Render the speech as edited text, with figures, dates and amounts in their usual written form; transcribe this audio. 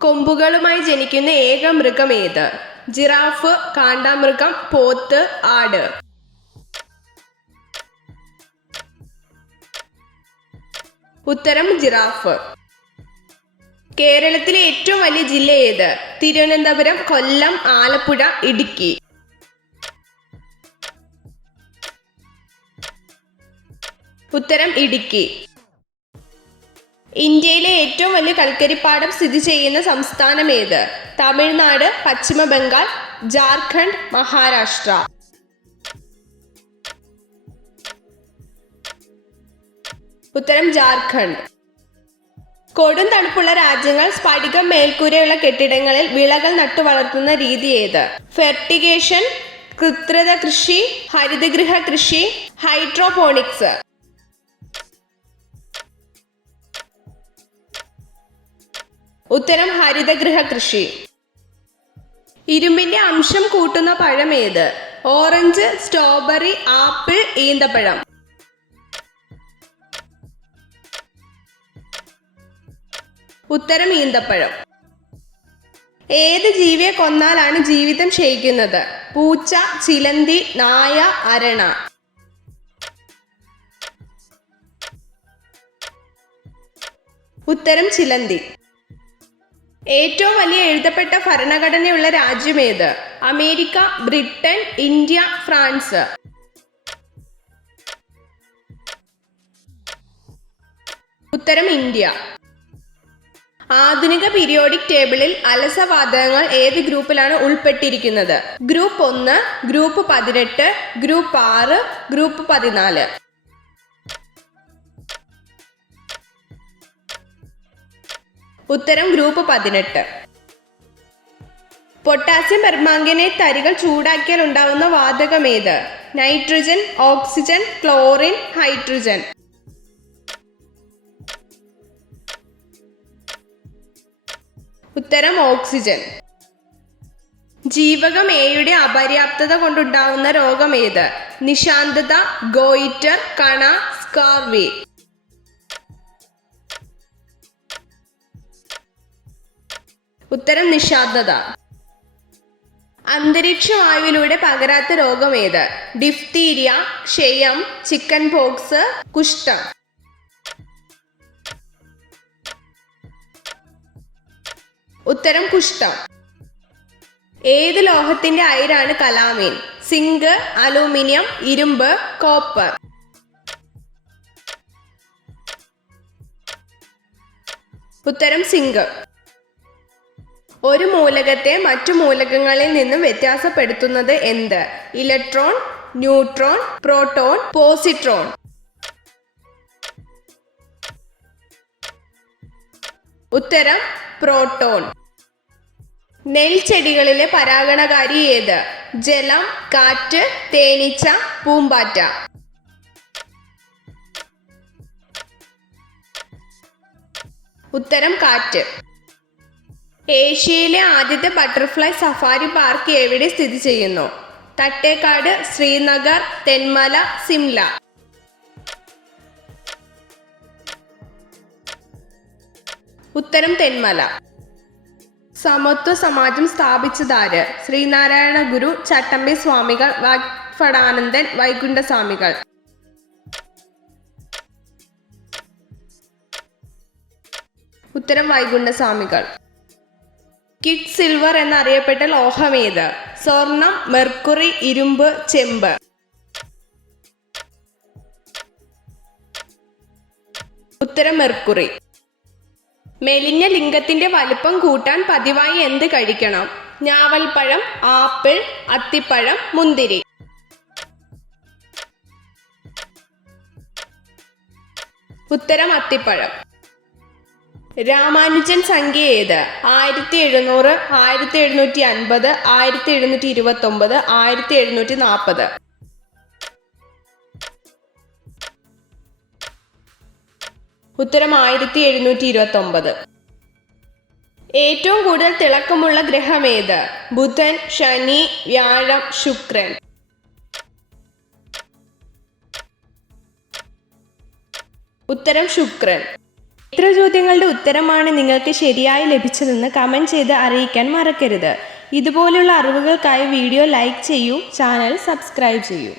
കൊമ്പുകളുമായി ജനിക്കുന്ന ഏക മൃഗം ഏത്? ജിറാഫ്, കാണ്ടാമൃഗം, പോത്ത്, ആട്. ഉത്തരം ജിറാഫ്. കേരളത്തിലെ ഏറ്റവും വലിയ ജില്ല ഏത്? തിരുവനന്തപുരം, കൊല്ലം, ആലപ്പുഴ, ഇടുക്കി. ഉത്തരം ഇടുക്കി. ഇന്ത്യയിലെ ഏറ്റവും വലിയ കൽക്കരിപ്പാടം സ്ഥിതി ചെയ്യുന്ന സംസ്ഥാനം ഏത്? തമിഴ്നാട്, പശ്ചിമ ബംഗാൾ, ജാർഖണ്ഡ്, മഹാരാഷ്ട്ര. ഉത്തരം ജാർഖണ്ഡ്. കൊടും തണുപ്പുള്ള രാജ്യങ്ങൾ സ്ഫടികം മേൽക്കൂരയുള്ള കെട്ടിടങ്ങളിൽ വിളകൾ നട്ടുവളർത്തുന്ന രീതി ഏത്? ഫെർട്ടിഗേഷൻ, കൃത്രിമ കൃഷി, ഹരിതഗൃഹ കൃഷി, ഹൈഡ്രോപോണിക്സ്. ഉത്തരം ഹരിതഗൃഹ കൃഷി. ഇരുമ്പിന്റെ അംശം കൂട്ടുന്ന പഴം ഏത്? ഓറഞ്ച്, സ്ട്രോബെറി, ആപ്പിൾ, ഈന്തപ്പഴം. ഉത്തരം ഈന്തപ്പഴം. ഏത് ജീവിയെ കൊന്നാലാണ് ജീവിതം ക്ഷയിക്കുന്നത്? പൂച്ച, ചിലന്തി, നായ, അരണ. ഉത്തരം ചിലന്തി. ഏറ്റവും വലിയ എഴുതപ്പെട്ട ഭരണഘടനയുള്ള രാജ്യം ഏത്? America, Britain, India, France. ഉത്തരം ഇന്ത്യ. ആധുനിക പീരിയോഡിക് ടേബിളിൽ അലസവാതകങ്ങൾ ഏത് ഗ്രൂപ്പിലാണ് ഉൾപ്പെട്ടിരിക്കുന്നത്? Group 1, group 18, group 6, group 14. ഉത്തരം ഗ്രൂപ്പ് 18. പൊട്ടാസ്യം പെർമാംഗനേറ്റ് തരികൾ ചൂടാക്കിയാൽ ഉണ്ടാകുന്ന വാതകം ഏത്? Nitrogen, oxygen, chlorine, hydrogen. ഉത്തരം ഓക്സിജൻ. ജീവകം എയുടെ അപര്യാപ്തത കൊണ്ടുണ്ടാകുന്ന രോഗം ഏത്? നിശാന്തത, ഗോയിറ്റർ, കണ, സ്കാർവി. ഉത്തരം നിശാന്തത. അന്തരീക്ഷ വായുവിലൂടെ പകരാത്ത രോഗം ഏത്? ഡിഫ്തീരിയ, ക്ഷയം, ചിക്കൻ പോക്സ്, കുഷ്ഠം. ഉത്തരം കുഷ്ഠം. ഏത് ലോഹത്തിന്റെ അയിരാണ് കലാമീൻ? സിങ്ക്, അലൂമിനിയം, ഇരുമ്പ്, കോപ്പർ. ഉത്തരം സിങ്ക്. ഒരു മൂലകത്തെ മറ്റു മൂലകങ്ങളിൽ നിന്നും വ്യത്യാസപ്പെടുത്തുന്നത് എന്ത്? Electron, neutron, proton, positron. ഉത്തരം പ്രോട്ടോൺ. നെൽച്ചെടികളിലെ പരാഗണകാരി ഏത്? ജലം, കാറ്റ്, തേനീച്ച, പൂമ്പാറ്റ. ഉത്തരം കാറ്റ്. ഏഷ്യയിലെ ആദ്യത്തെ ബട്ടർഫ്ലൈ സഫാരി പാർക്ക് എവിടെ സ്ഥിതി ചെയ്യുന്നു? തട്ടേക്കാട്, ശ്രീനഗർ, തെന്മല, സിംല. ഉത്തരം തെന്മല. സമത്വ സമാജം സ്ഥാപിച്ചതാര്? ശ്രീനാരായണ ഗുരു, ചട്ടമ്പി സ്വാമികൾ, വാഗ്ഭടാനന്ദൻ, വൈകുണ്ഠസ്വാമികൾ. ഉത്തരം വൈകുണ്ഠസ്വാമികൾ. Kick silver എന്നറിയപ്പെട്ട ലോഹമേത്? സ്വർണം, മെർക്കുറി, ഇരുമ്പ്, ചെമ്പ്. ഉത്തരം മെർക്കുറി. മെലിഞ്ഞ ലിംഗത്തിന്റെ വലിപ്പം കൂട്ടാൻ പതിവായി എന്ത് കഴിക്കണം? ഞാവൽപ്പഴം, ആപ്പിൾ, അത്തിപ്പഴം, മുന്തിരി. ഉത്തരം അത്തിപ്പഴം. രാമാനുജൻ സംഖ്യ ഏത്? 1700, 1750, 1729, 1740. ഉത്തരം 1729. ഏറ്റവും കൂടുതൽ തിളക്കമുള്ള ഗ്രഹം ഏത്? ബുധൻ, ശനി, വ്യാഴം, ശുക്രൻ. ഉത്തരം ശുക്രൻ. എത്ര ചോദ്യങ്ങളുടെ ഉത്തരമാണ് നിങ്ങൾക്ക് ശരിയായി ലഭിച്ചതെന്ന് കമൻറ്റ് ചെയ്ത് അറിയിക്കാൻ മറക്കരുത്. ഇതുപോലുള്ള അറിവുകൾക്കായി വീഡിയോ ലൈക്ക് ചെയ്യൂ, ചാനൽ സബ്സ്ക്രൈബ് ചെയ്യൂ.